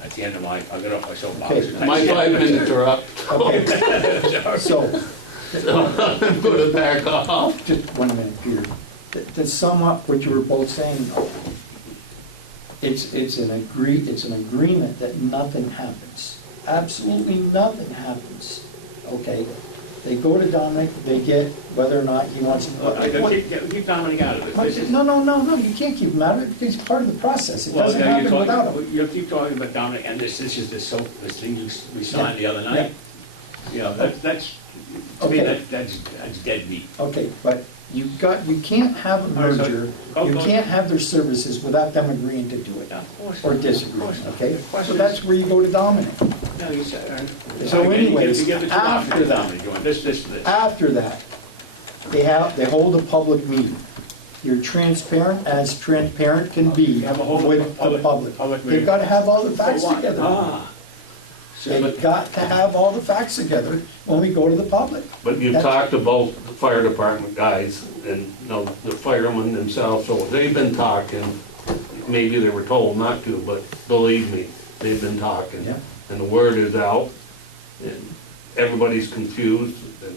That's the end of my, I'll get off my soapbox. Okay. My 5 minutes are up. Okay, so, I'm gonna back off. just 1 minute, Peter. To sum up what you were both saying, it's an agreement that nothing happens. Absolutely nothing happens, okay? They go to Dominic, they get whether or not he wants to. Keep Dominic out of this. No, you can't keep him out of it, because it's part of the process. It Well, doesn't now you're happen without talking, him. you keep talking about Dominic, and this is this thing we signed the other night. You know, that's, to me, Okay. that's dead meat. Okay, but you can't have a merger, you can't have their services without them agreeing to do it, Yeah, of course. or Of disagreeing, course not. okay? The So question that's is- where you go to Dominic. No, you said, So anyways, you give the two options after to that- Dominic, you want this. After that, they hold a public meeting. You're transparent as transparent can be You have a whole with the public public. meeting. They've got to have all the facts For what? together. Ah. So, They've but- got to have all the facts together when we go to the public. But you've That's- talked about the fire department guys and, you know, the firemen themselves, so they've been talking. Maybe they were told not to, but believe me, they've been talking. Yeah. And the word is out, and everybody's confused, and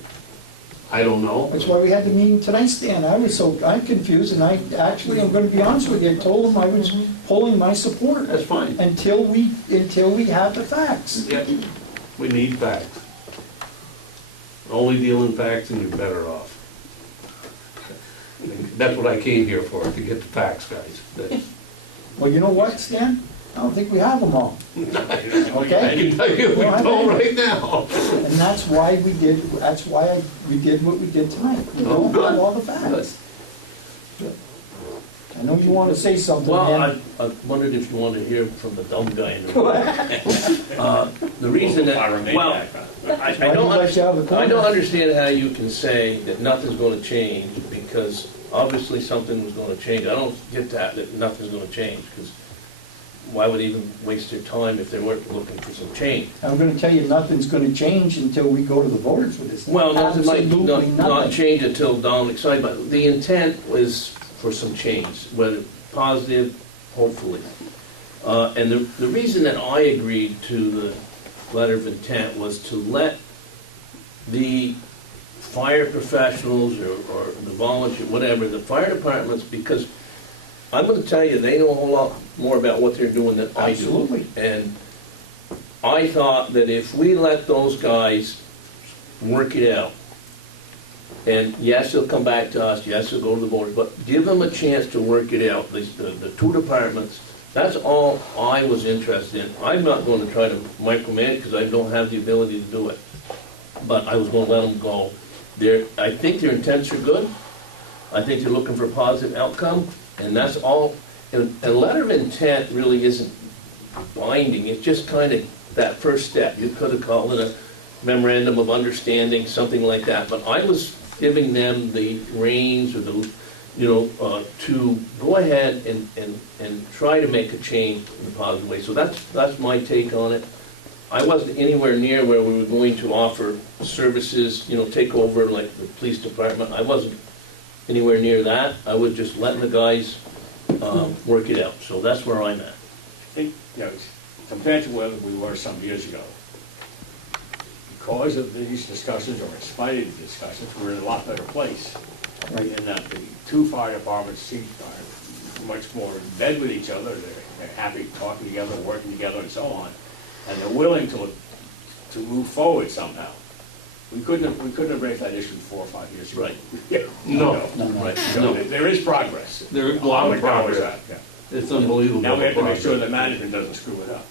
I don't know. That's why we had the meeting tonight, Stan. I'm confused, and I'm gonna be honest with you, I told them I was pulling my support That's fine. until we have the facts. Yep, we need facts. Only deal in facts and you're better off. That's what I came here for, to get the facts, guys. That's- Well, you know what, Stan? I don't think we have them all, I okay? can tell you, we don't right now. And that's why we did what we did tonight. We Oh, don't good. have all the facts. I know you want to say something, Well, man. I wondered if you wanted to hear from the dumb guy in the room. The reason that, I remain well, back. I Why do you let you have the I don't corner? understand how you can say that nothing's gonna change, because obviously something was gonna change. I don't get that nothing's gonna change, because why would they even waste their time if they weren't looking for some change? I'm gonna tell you, nothing's gonna change until we go to the voters with this. Well, no, it might Absolutely not nothing. change until Dominic's side, but the intent was for some change, whether positive, hopefully. And the reason that I agreed to the letter of intent was to let the fire professionals or the volunteer, whatever, the fire departments, because I'm gonna tell you, they know a whole lot more about what they're doing than I do. Absolutely. And I thought that if we let those guys work it out, and yes, they'll come back to us, yes, they'll go to the board, but give them a chance to work it out, the two departments. That's all I was interested in. I'm not going to try to micromanage, because I don't have the ability to do it. But I was going to let them go. I think their intents are good. I think they're looking for a positive outcome, and that's all. And a letter of intent really isn't binding, it's just kind of that first step. You could have called it a memorandum of understanding, something like that, but I was giving them the reins or the, to go ahead and try to make a change in a positive way. So that's my take on it. I wasn't anywhere near where we were going to offer services, take over like the police department. I wasn't anywhere near that. I was just letting the guys work it out. So that's where I'm at. I think, compared to where we were some years ago, because of these discussions, or in spite of the discussions, we're in a lot better place. Right. In that the two fire departments seem much more in bed with each other, they're happy talking together, working together, and so on, and they're willing to move forward somehow. We couldn't have raised that issue 4 or 5 years ago. Right. No. Right. So there is progress. There's a lot of progress. Yeah. It's unbelievable. Now we have to make sure progress. that management doesn't screw it up.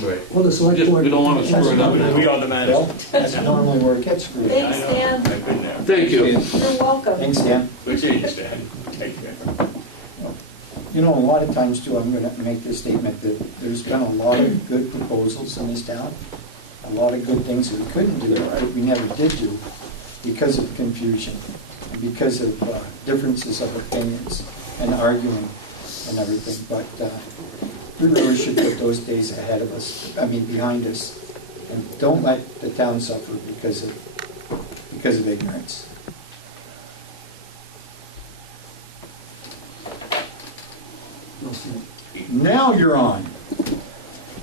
Right. Well, the select Just, board. we don't want to screw it up. We are the Well, management. that's normally where it gets screwed. Thanks, I know. Dan. I've been there. Thank you. You're welcome. Thanks, Dan. Good seeing you, Stan. Take care. You know, a lot of times too, I'm gonna make this statement, that there's been a lot of good proposals in this town, a lot of good things that we couldn't do, right, we never did do, because of confusion. because of differences of opinions and arguing and everything, but we really should put those days ahead of us, behind us, and don't let the town suffer because of ignorance. Now you're on.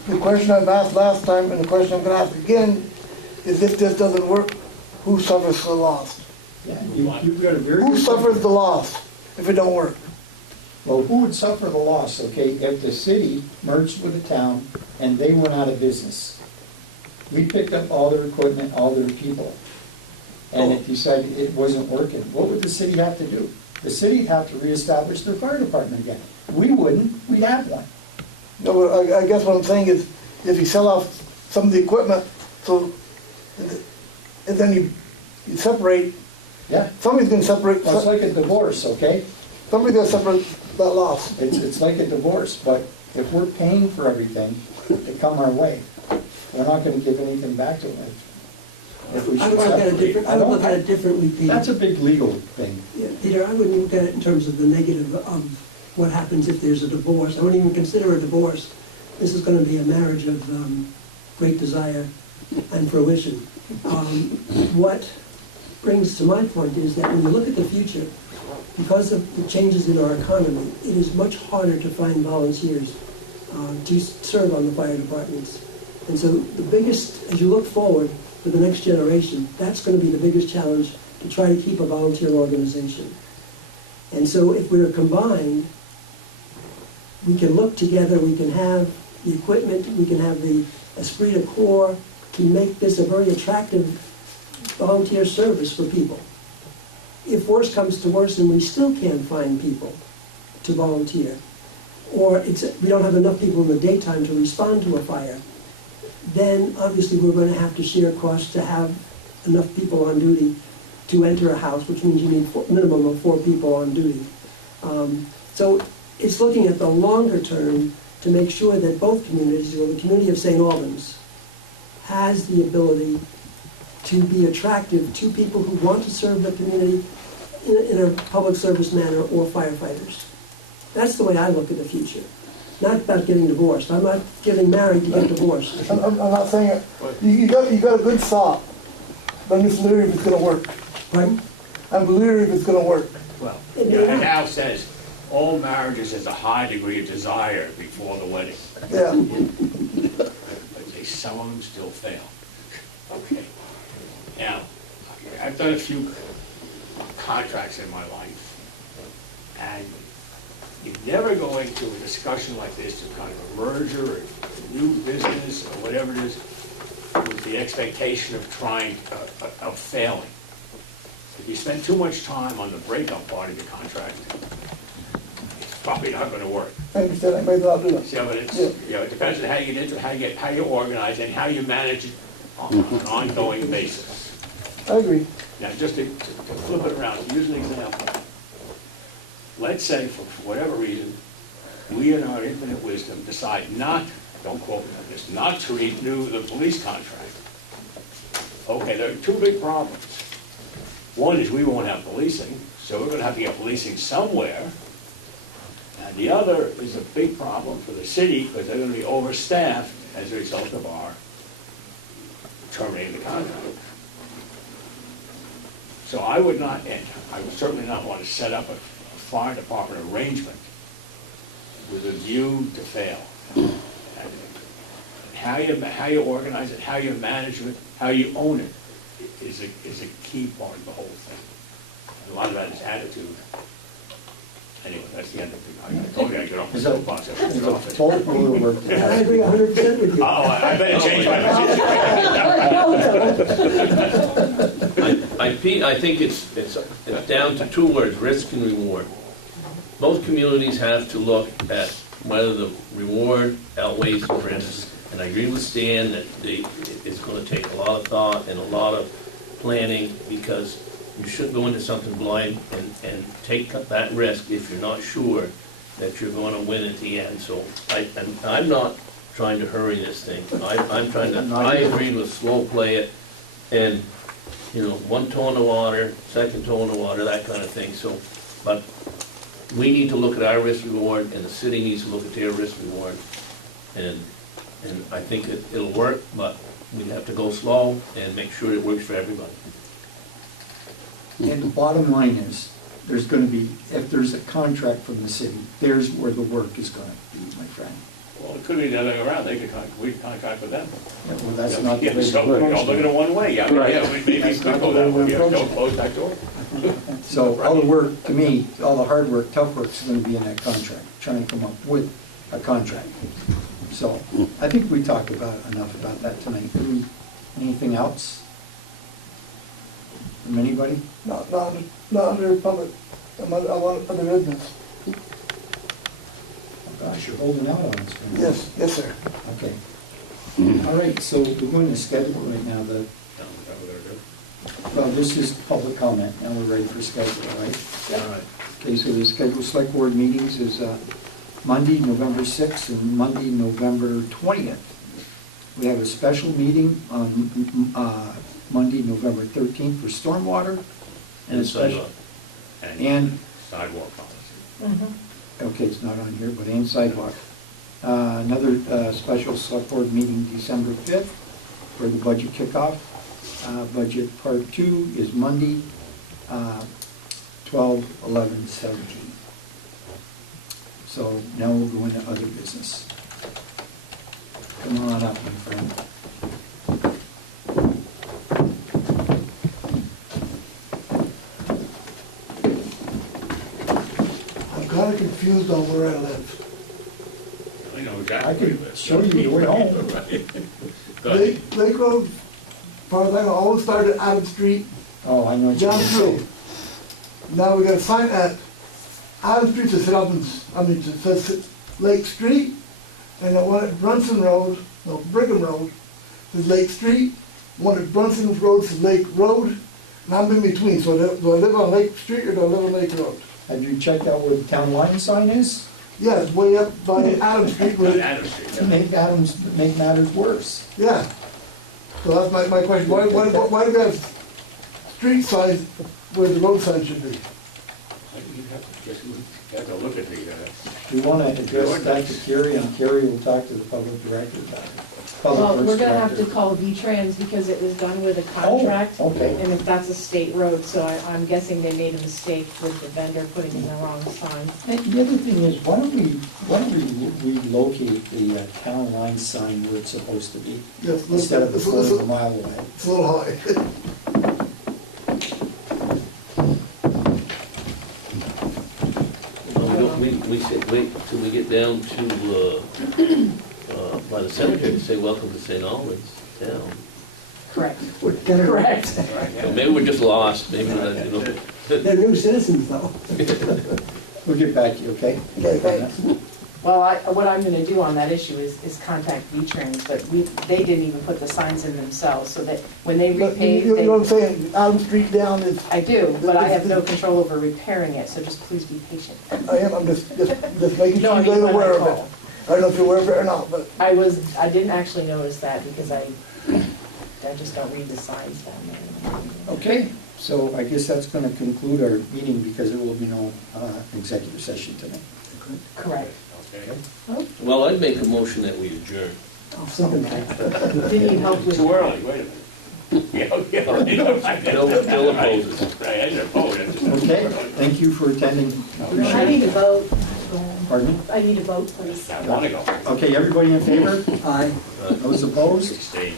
The question I've asked last time, and the question I'm gonna ask again, is if this doesn't work, who suffers the loss? Yeah, you've got a very Who good suffers the loss if it don't work? Well, who would suffer the loss, okay, if the city merged with the town and they went out of business? We picked up all their equipment, all their people, and it decided it wasn't working. What would the city have to do? The city'd have to reestablish their fire department again. We wouldn't, we'd have one. No, but I guess what I'm saying is, if you sell off some of the equipment, so, and then you separate, Yeah, somebody's gonna separate, well, it's like a divorce, okay? somebody's gonna separate that loss. It's like a divorce, but if we're paying for everything to come our way, we're not gonna give anything back to them. If we I should would look at it separate. different, I would look at it differently, Peter. That's a big legal thing. Yeah, Peter, I wouldn't look at it in terms of the negative of what happens if there's a divorce. I wouldn't even consider a divorce. This is gonna be a marriage of great desire and fruition. What brings to my point is that when you look at the future, because of the changes in our economy, it is much harder to find volunteers to serve on the fire departments. And so the biggest, as you look forward for the next generation, that's going to be the biggest challenge, to try to keep a volunteer organization. And so if we're combined, we can look together, we can have the equipment, we can have the esprit de corps to make this a very attractive volunteer service for people. If worse comes to worse and we still can't find people to volunteer, or we don't have enough people in the daytime to respond to a fire, then obviously we're going to have to share costs to have enough people on duty to enter a house, which means you need a minimum of 4 people on duty. So it's looking at the longer term to make sure that both communities, or the community of St. Albans, has the ability to be attractive to people who want to serve the community in a public service manner, or firefighters. That's the way I look at the future. Not about getting divorced. I'm not getting married to get divorced. I'm not saying it, you got a good thought, but I'm just leery if it's gonna work. Pardon? I'm leery if it's gonna work. Well, It may the not. now says, all marriages has a high degree of desire before the wedding. Yeah. But some of them still fail. Okay. Now, I've done a few contracts in my life, and you never go into a discussion like this, to kind of a merger or a new business or whatever it is, with the expectation of of failing. If you spend too much time on the breakup part of your contract, it's probably not going to work. I understand, I may not do that. See, but it's, Yeah. it depends on how you get into it, how you organize it, and how you manage it on an ongoing basis. I agree. Now, just to flip it around, to use an example. Let's say, for whatever reason, we in our infinite wisdom decide not, don't quote me on this, not to renew the police contract. Okay, there are 2 big problems. One is we won't have policing, so we're going to have to get policing somewhere. And the other is a big problem for the city, because they're going to be overstaffed as a result of our terminating the contract. So I would not, and I would certainly not want to set up a fire department arrangement with a view to fail. And how you organize it, how you manage it, how you own it is a key part of the whole thing. And a lot of that is attitude. Anyway, that's the end of it. I told you I'd get off the soapbox. There's a total work to I have. agree 100% with you. Oh, I better change my position. I think it's down to 2 words, risk and reward. Both communities have to look at whether the reward outweighs the risk. And I agree with Stan that it's going to take a lot of thought and a lot of planning, because you shouldn't go into something blind and take that risk if you're not sure that you're going to win at the end. So I'm not trying to hurry this thing. I agreed with slow play it, and one toe in the water, second toe in the water, that kind of thing, so, but we need to look at our risk reward, and the city needs to look at their risk reward, and I think it'll work, but we have to go slow and make sure it works for everybody. And the bottom line is, there's gonna be, if there's a contract from the city, there's where the work is gonna be, my friend. Well, it could be the other way around, we contract with them. Yeah, well, that's not the way So, we're we all look at it one way, yeah, Right. yeah, maybe That's we not go the way that way, we're yeah, don't approaching. close that door. So all the work, to me, all the hard work, tough work is gonna be in that contract, trying to come up with a contract. So I think we talked enough about that tonight. Anything else? From anybody? Not under public, I want other business. Oh gosh, you're holding out on us. man. Yes, sir. Okay. All right, so we're going to schedule right now, well, this is public comment, now we're ready for schedule, right? All right. Okay, so the scheduled select board meetings is Monday, November 6th, and Monday, November 20th. We have a special meeting on Monday, November 13th for stormwater. And a special, and, Sidewalk policy. Mhm. okay, it's not on here, but and sidewalk. Another special select board meeting December 5th for the budget kickoff. Budget part 2 is Monday, 12/11/17. So now we'll go into other business. Come on up, my friend. I'm kind of confused on where I live. I know I exactly. could where you live. show you the way home. Go ahead. Lake Road, far as I know, always started at Adams Street, Oh, I know what you're down gonna through. say. Now we got a sign at Adams Street that says Albans, it says Lake Street, and the one at Brunson Road, no, Brigham Road, says Lake Street, one at Brunson Road says Lake Road, and I'm in between, so do I live on Lake Street or do I live on Lake Road? Have you checked out where the town line sign is? Yeah, it's way up by Adams Street, On where, Adams Street, To yeah. make matters worse. yeah. So that's my question, why do we have street signs where the road sign should be? You have to look at the, We want to address that to Carrie, and Carrie will talk to the public director about it. Public Well, Works we're gonna have to Director. call V-Trans because it was done with a contract. Oh, okay. And if that's a state road, so I'm guessing they made a mistake with the vendor putting in the wrong sign. And the other thing is, why don't we relocate the town line sign where it's supposed to be, Yes, instead of a it's quarter of a mile away? a little high. We should wait till we get down to, by the cemetery to say, welcome to St. Albans town. Correct. Correct. So maybe we're just lost, maybe, They're new citizens, though. We'll get back to you, okay? Okay, thanks. Well, what I'm gonna do on that issue is contact V-Trans, but they didn't even put the signs in themselves, so that when they But repave, you know what I'm they, saying, Adams Street down is, I do, but I have no control over repairing it, so just please be patient. I'm just making No, I sure mean, you're when aware I of it. call. I don't know if you're aware of it or not, but I didn't actually notice that because I just don't read the signs down there. Okay, so I guess that's gonna conclude our meeting because there will be no executive session tonight. Correct. okay. well, I'd make a motion that we adjourn. I'll second that. Didn't need help with. Too early, wait a minute. Yeah. Bill opposes. Right, I didn't oppose it. Okay, thank you for attending. I Appreciate need it. to vote. Pardon me? I need to vote, please. I want to go. Okay, everybody in favor? Aye. Those opposed? Stay.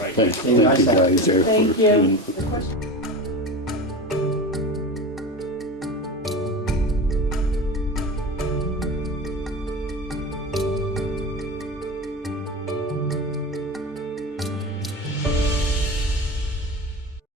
Right. Okay, the ayes have it. Thank you. The question-